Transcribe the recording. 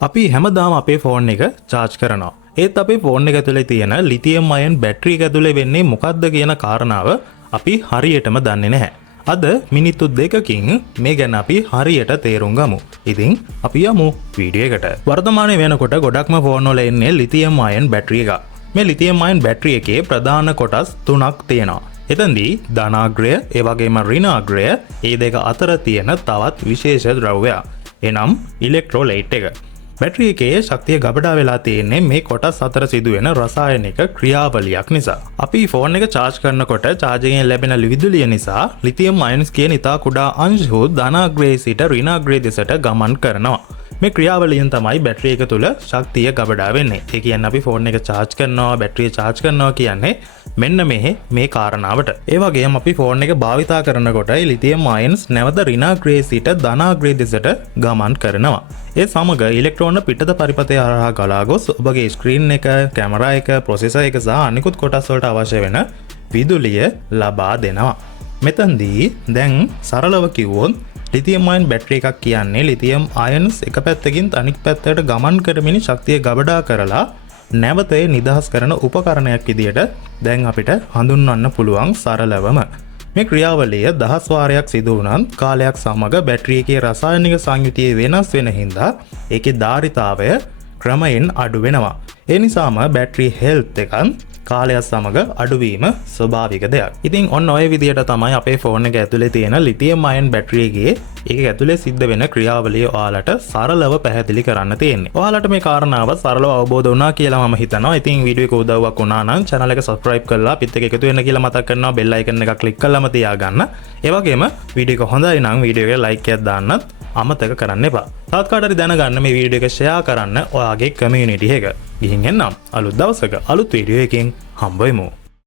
අපි හැමදාම අපේ ෆෝන් එක charge කරනවා. ඒත් අපේ ෆෝන් එක ඇතුලේ තියෙන ලිතියම් අයන් බැටරි එක ඇතුලේ වෙන්නේ මොකක්ද කියන කාරණාව අපි හරියටම දන්නේ නැහැ. අද මිනිත්තු 2කින් මේ ගැන අපි හරියට තේරුම් ගමු. ඉතින් අපි යමු වීඩියෝ එකට. වර්තමානයේ වෙනකොට ගොඩක්ම ෆෝන් වල එන්නේ ලිතියම් අයන් බැටරි එක. මේ ලිතියම් අයන් බැටරි එකේ ප්‍රධාන කොටස් තුනක් තියෙනවා. එතෙන්දී ධනාග්‍රය, ඒ වගේම ඍණාග්‍රය, ඒ දෙක අතර තියෙන තවත් විශේෂ ද්‍රව්‍යයක්. එනම් ඉලෙක්ට්‍රෝලයිට් එක. බැටරි එකේ ශක්තිය ගබඩා වෙලා තියෙන්නේ මේ කොටස් අතර සිදුවෙන රසායනික ක්‍රියාවලියක් නිසා. අපි ෆෝන් එක charge කරනකොට charging එකෙන් ලැබෙන විදුලිය නිසා ලිතියම් අයන්ස් කියන ඉතා කුඩා අංශු ධනාග්‍රයේ සිට ඍණාග්‍රය දෙසට ගමන් කරනවා. මේ ක්‍රියාවලියෙන් තමයි බැටරි එක තුල ශක්තිය ගබඩා වෙන්නේ. ඒ කියන්නේ අපි ෆෝන් එක charge කරනවා, බැටරිය charge කරනවා කියන්නේ මෙන්න මේ කාරණාවට. ඒ වගේම අපි ෆෝන් එක භාවිතා කරනකොට ලිතියම් අයන්ස් නැවත ඍණාග්‍රයේ සිට ධනාග්‍රය දෙසට ගමන් කරනවා. ඒ සමග ඉලෙක්ට්‍රෝන පිටත පරිපථය හරහා ගලා ගොස් ඔබගේ ස්ක්‍රීන් එක, කැමරා එක, ප්‍රොසෙසර් එක සහ අනිකුත් කොටස් වලට අවශ්‍ය වෙන විදුලිය ලබා දෙනවා. මෙතනදී දැන් සරලව කිව්වොත් ලිතියම් අයන් බැටරි එකක් කියන්නේ ලිතියම් අයන්ස් එක පැත්තකින් අනිත් පැත්තට ගමන් කරමින් ශක්තිය ගබඩා කරලා නැවත නිදහස් කරන උපකරණයක් විදියට දැන් අපිට හඳුන්වන්න පුළුවන් සරලවම. මේ ක්‍රියාවලිය දහස් වාරයක් සිදු වුණත් කාලයක් සමග බැටරි එකේ රසායනික සංයුතිය වෙනස් වෙන හින්දා ඒකේ ධාරිතාවය ක්‍රමයෙන් අඩු වෙනවා. ඒ නිසාම බැටරි හෙල්ත් එකත් කාලයක් සමග අඩුවීම ස්වභාවික දෙයක්. ඉතින් ඔන්න ඔය විදිහට තමයි අපේ ෆෝන් එක ඇතුලේ තියෙන ලිතියම් අයන් බැටරි එකේ ඒක ඇතුලේ සිද්ධ වෙන ක්‍රියාවලිය ඔයාලට සරලව පැහැදිලි කරන්න තියෙන්නේ. ඔයාලට මේ කාරණාව සරලව අවබෝධ වුණා කියලා මම හිතනවා. ඉතින් වීඩියෝ එක උදව්වක් වුණා නම් channel එක subscribe කරලා පිට එක එකතු වෙන්න කියලා මතක් කරනවා. bell icon එක click කරලාම තියාගන්න. ඒ වගේම වීඩියෝ එක හොඳයි නම් වීඩියෝ එකට like එකක් දාන්නත් අමතක කරන්න එපා. තවත් කාටරි දැනගන්න මේ වීඩියෝ එක share කරන්න ඔයාගේ community එක. ගිහින් එන්නම් අලුත් දවසක අලුත් වීඩියෝ එකකින් හම්බ වෙමු.